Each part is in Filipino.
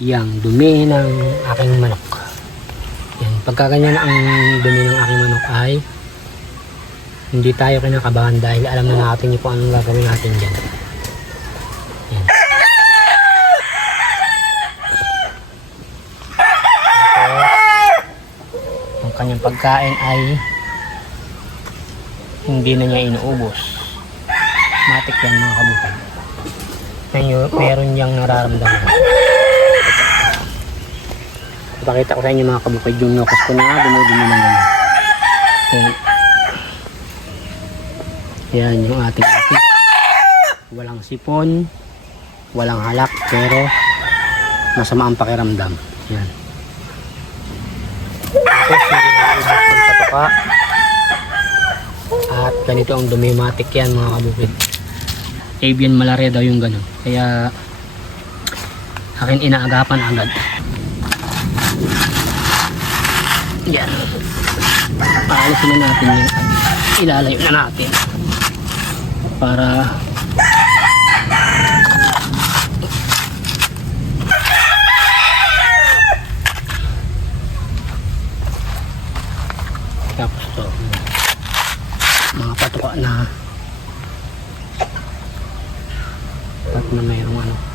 yang dumi ng aking manok. Yan, pagka ganyan ang dumi ng aking manok ay hindi tayo kinakabahan dahil alam na natin yung kung anong gagawin natin dyan. Yan. Ang kanyang pagkain ay hindi na niya inuubos. Matik yan mga kabukad. Meron niyang nararamdaman. Ipakita ko sa inyo mga kabukid yung nokos ko na dumudumi ng ganyan. Yan. Yan yung ating ating. Walang sipon, walang halak, pero masama ang pakiramdam. Yan. Tapos ng. At ganito ang dumimatic yan mga kabukid. Avian malaria daw yung ganun. Kaya akin inaagapan agad. Yan. Paalisin na natin yun. Ilalayo na natin. Para tapos to mga patuka na at na mayroong ano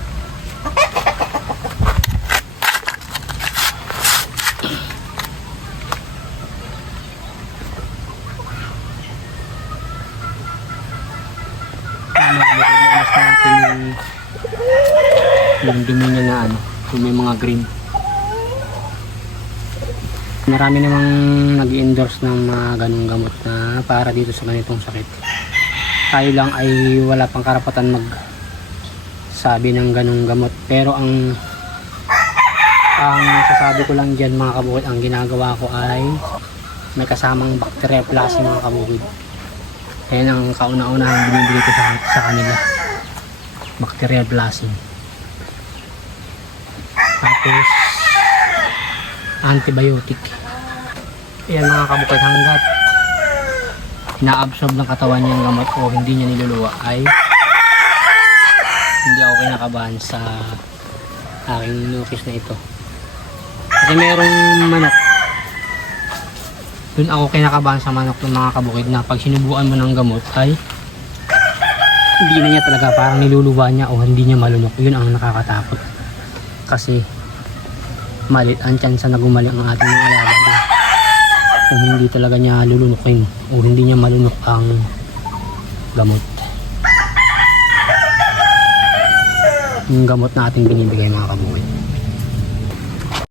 ano, marinas natin yung yung dumi niya na ano yung may mga green. Marami namang nag endorse ng mga ganong gamot na para dito sa ganitong sakit. Tayo lang ay wala pang karapatan mag sabi ng ganong gamot. Pero ang ang sasabi ko lang dyan mga kabukid ang ginagawa ko ay may kasamang bacteria plus mga kabukid yan ang kauna-unahang binibili ko sa, sa kanila. Bacterial blasting tapos antibiotic. Yan mga kabukid hanggat na-absorb ng katawan niya ang gamot o hindi niya niluluwa ay hindi ako kinakabahan sa aking nukis na ito. Kasi merong manok dun ako kinakabahan sa manok ng mga kabukid na pag sinubukan mo ng gamot ay hindi na niya talaga parang niluluwa niya o hindi niya malunok yun ang nakakatakot. Kasi malit ang chance na gumaling ang ating mga alaga kung hindi talaga niya lulunukin o hindi niya malunok ang gamot. Yung gamot na ating binibigay mga kabukid